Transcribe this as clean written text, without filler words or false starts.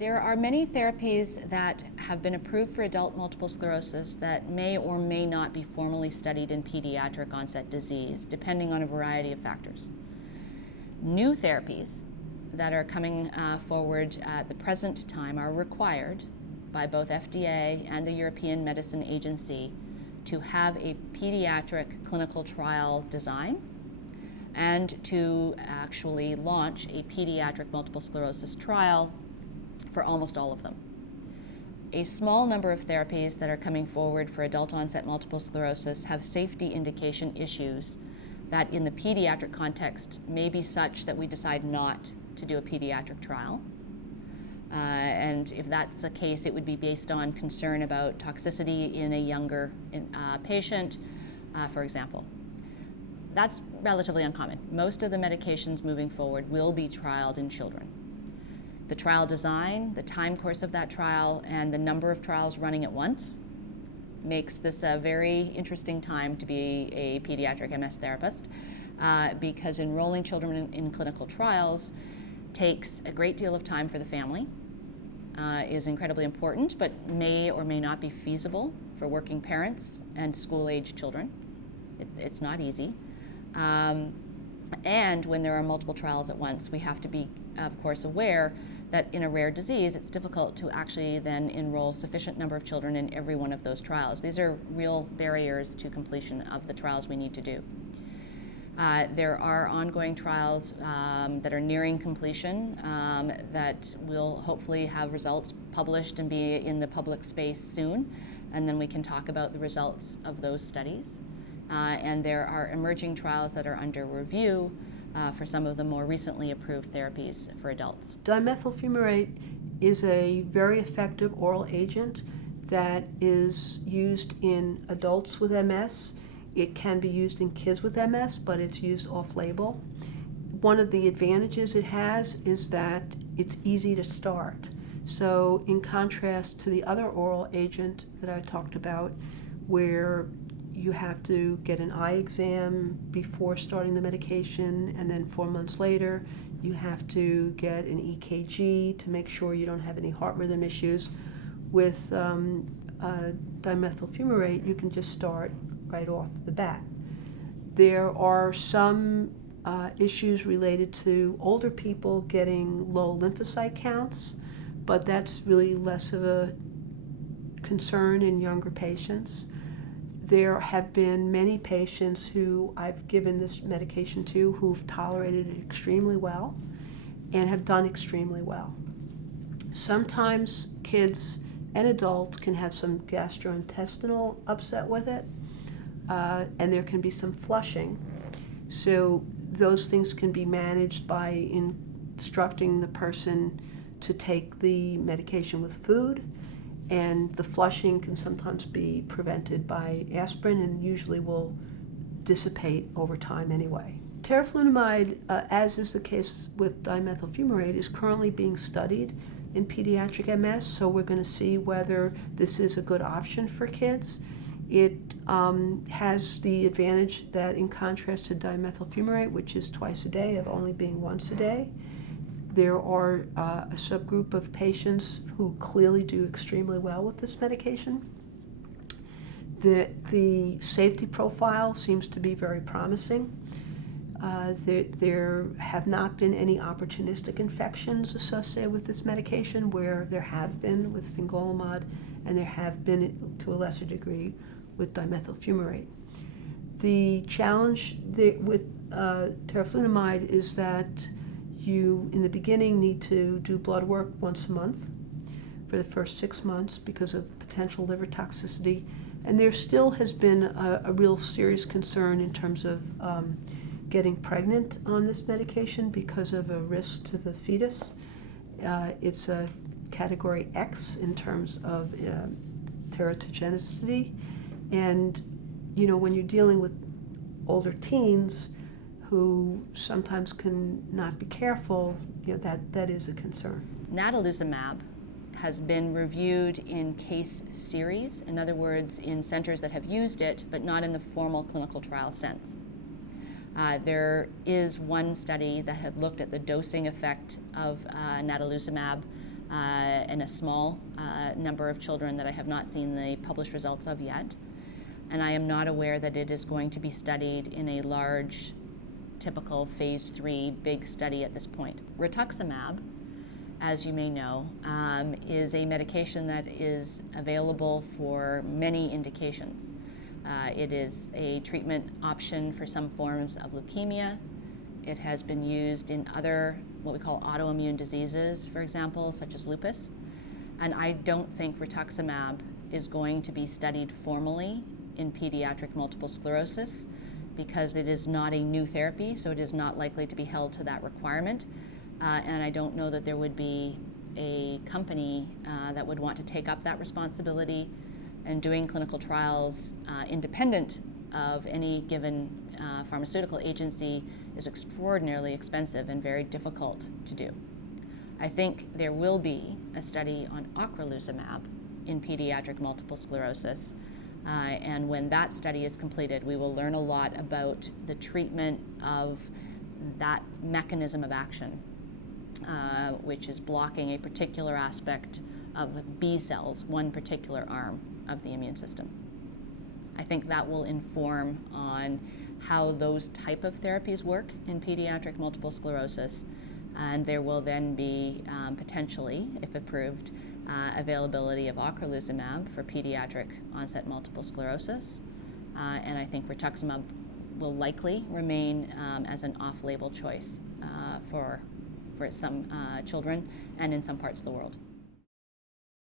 There are many therapies that have been approved for adult multiple sclerosis that may or may not be formally studied in pediatric onset disease, depending on a variety of factors. New therapies that are coming forward at the present time are required by both FDA and the European Medicine Agency to have a pediatric clinical trial design and to actually launch a pediatric multiple sclerosis trial for almost all of them. A small number of therapies that are coming forward for adult onset multiple sclerosis have safety indication issues that in the pediatric context may be such that we decide not to do a pediatric trial. And if that's the case, it would be based on concern about toxicity in a younger patient, for example. That's relatively uncommon. Most of the medications moving forward will be trialed in children. The trial design, the time course of that trial, and the number of trials running at once makes this a very interesting time to be a pediatric MS therapist because enrolling children in clinical trials takes a great deal of time for the family, is incredibly important, but may or may not be feasible for working parents and school-age children. It's not easy. And when there are multiple trials at once, we have to be, of course, aware that in a rare disease, it's difficult to actually then enroll sufficient number of children in every one of those trials. These are real barriers to completion of the trials we need to do. There are ongoing trials that are nearing completion that will hopefully have results published and be in the public space soon, and then we can talk about the results of those studies. And there are emerging trials that are under review for some of the more recently approved therapies for adults. Dimethyl fumarate is a very effective oral agent that is used in adults with MS. It can be used in kids with MS, but it's used off-label. One of the advantages it has is that it's easy to start. So in contrast to the other oral agent that I talked about, where you have to get an eye exam before starting the medication, and then 4 months later you have to get an EKG to make sure you don't have any heart rhythm issues. With dimethyl fumarate, you can just start right off the bat. There are some issues related to older people getting low lymphocyte counts, but that's really less of a concern in younger patients. There have been many patients who I've given this medication to who've tolerated it extremely well and have done extremely well. Sometimes kids and adults can have some gastrointestinal upset with it, and there can be some flushing. So those things can be managed by instructing the person to take the medication with food, and the flushing can sometimes be prevented by aspirin and usually will dissipate over time anyway. Teriflunomide, as is the case with dimethyl fumarate, is currently being studied in pediatric MS, so we're going to see whether this is a good option for kids. It has the advantage that, in contrast to dimethyl fumarate, which is twice a day, of only being once a day, there are a subgroup of patients who clearly do extremely well with this medication. The safety profile seems to be very promising. There have not been any opportunistic infections associated with this medication, where there have been with fingolimod, and there have been to a lesser degree with dimethyl fumarate. The challenge with teriflunomide is that you, in the beginning, need to do blood work once a month for the first 6 months because of potential liver toxicity. And there still has been a real serious concern in terms of getting pregnant on this medication because of a risk to the fetus. It's a category X in terms of teratogenicity. And, you know, when you're dealing with older teens who sometimes can not be careful, you know, that is a concern. Natalizumab has been reviewed in case series, in other words, in centers that have used it, but not in the formal clinical trial sense. There is one study that had looked at the dosing effect of Natalizumab and a small number of children that I have not seen the published results of yet. And I am not aware that it is going to be studied in a large, typical phase 3 big study at this point. Rituximab, as you may know, is a medication that is available for many indications. It is a treatment option for some forms of leukemia. It has been used in other, what we call autoimmune diseases, for example, such as lupus. And I don't think rituximab is going to be studied formally in pediatric multiple sclerosis because it is not a new therapy, so it is not likely to be held to that requirement. And I don't know that there would be a company that would want to take up that responsibility, and doing clinical trials independent of any given pharmaceutical agency is extraordinarily expensive and very difficult to do. I think there will be a study on Ocrelizumab in pediatric multiple sclerosis, and when that study is completed, we will learn a lot about the treatment of that mechanism of action, which is blocking a particular aspect of B cells, one particular arm of the immune system. I think that will inform on how those type of therapies work in pediatric multiple sclerosis, and there will then be potentially, if approved, availability of Ocrelizumab for pediatric onset multiple sclerosis, and I think Rituximab will likely remain as an off-label choice for some children and in some parts of the world.